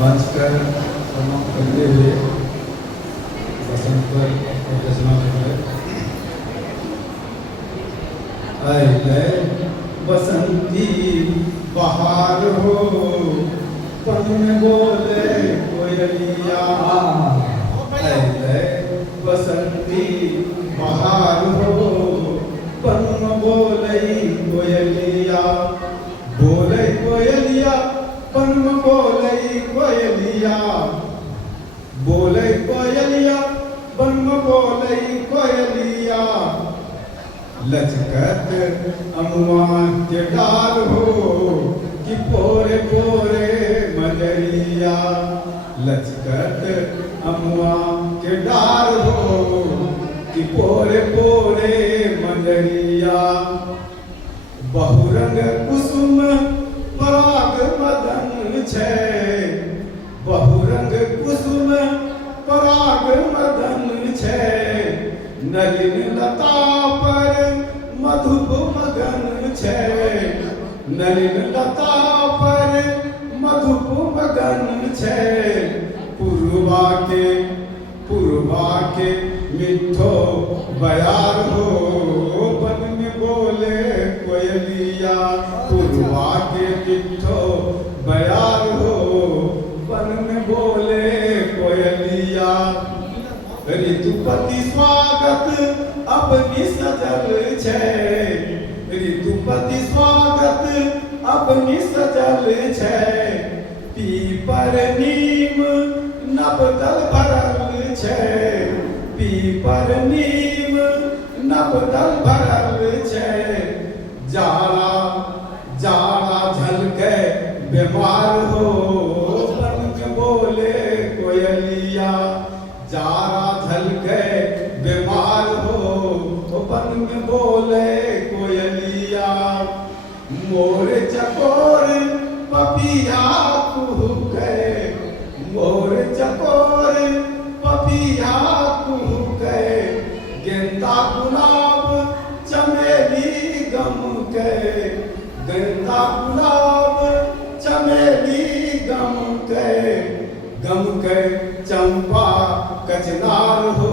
मंच पर प्रणाम करते हुए बसंत पर रचना है बसंती बहार हो पन में बोले कोयलिया बसंती बहार हो पन में बोले कोयलिया बोले कोयलिया पन में बोले कोयलिया बोले कोयलिया पन में बोले कोयलिया लचकत अमुआ के डाल हो कि पोरे पोरे मजरिया लचकत अमुआ के डाल हो कि पोरे पोरे मजरिया बहुरंग कुसुम पराग मदन छे बहुरंग कुसुम पराग मदन छे नलिन लता पर मधुप मगन छे नलिन लता पर मधुप मगन छे पुरवा के मिठो बयार हो बन में बोले कोयलिया पुरवा के मिठो बयार हो बन में बोले कोयलिया ऋतुपति स्वागत अपनी सजल छे ऋतुपति स्वागत अपनी सजल छे पीपर नीम नवदल भरल छे पीपर नीम नवदल भरल छे जाड़ा जाड़ा झलके बीमार हो बन के बोले कोयलिया जाड़ा झलके बीमार हो बन में बोले कोयलिया मोर चकोर पपिया कुहके मोर चकोर पपिया कुहके गेंदा गुलाब चमेली गम के गेंदा गुलाब चमेली गम के चंपा कचनार हो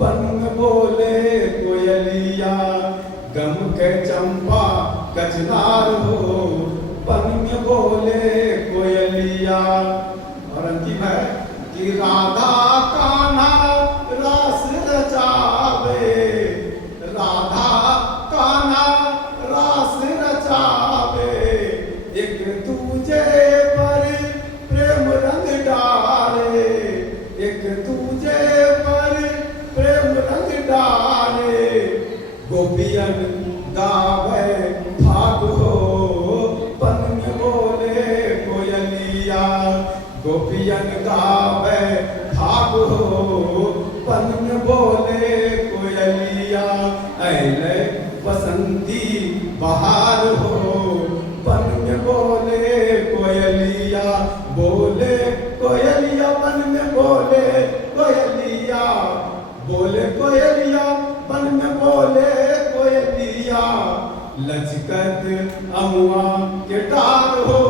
बन में बोले कोयलिया गम के चंपा कचनार हो बन में बोले कोयलिया। और अंतिम है कि राधा कान्हा रास रचावे राधा कान्हा रास रचावे एक दूजे पर प्रेम रंग डाले एक दूजे पर प्रेम रंग डाले गोपियन गावे भाग हो बन में बोले कोयलिया गोपियन गावे भाग हो बन में बोले कोयलिया ऐले बसंती बहार हो बन में बोले कोयलिया बोले कोयलिया बन में बोले कोयलिया बोले कोयलिया बन में बोले कोयलिया लचकत अमुआ के डार हो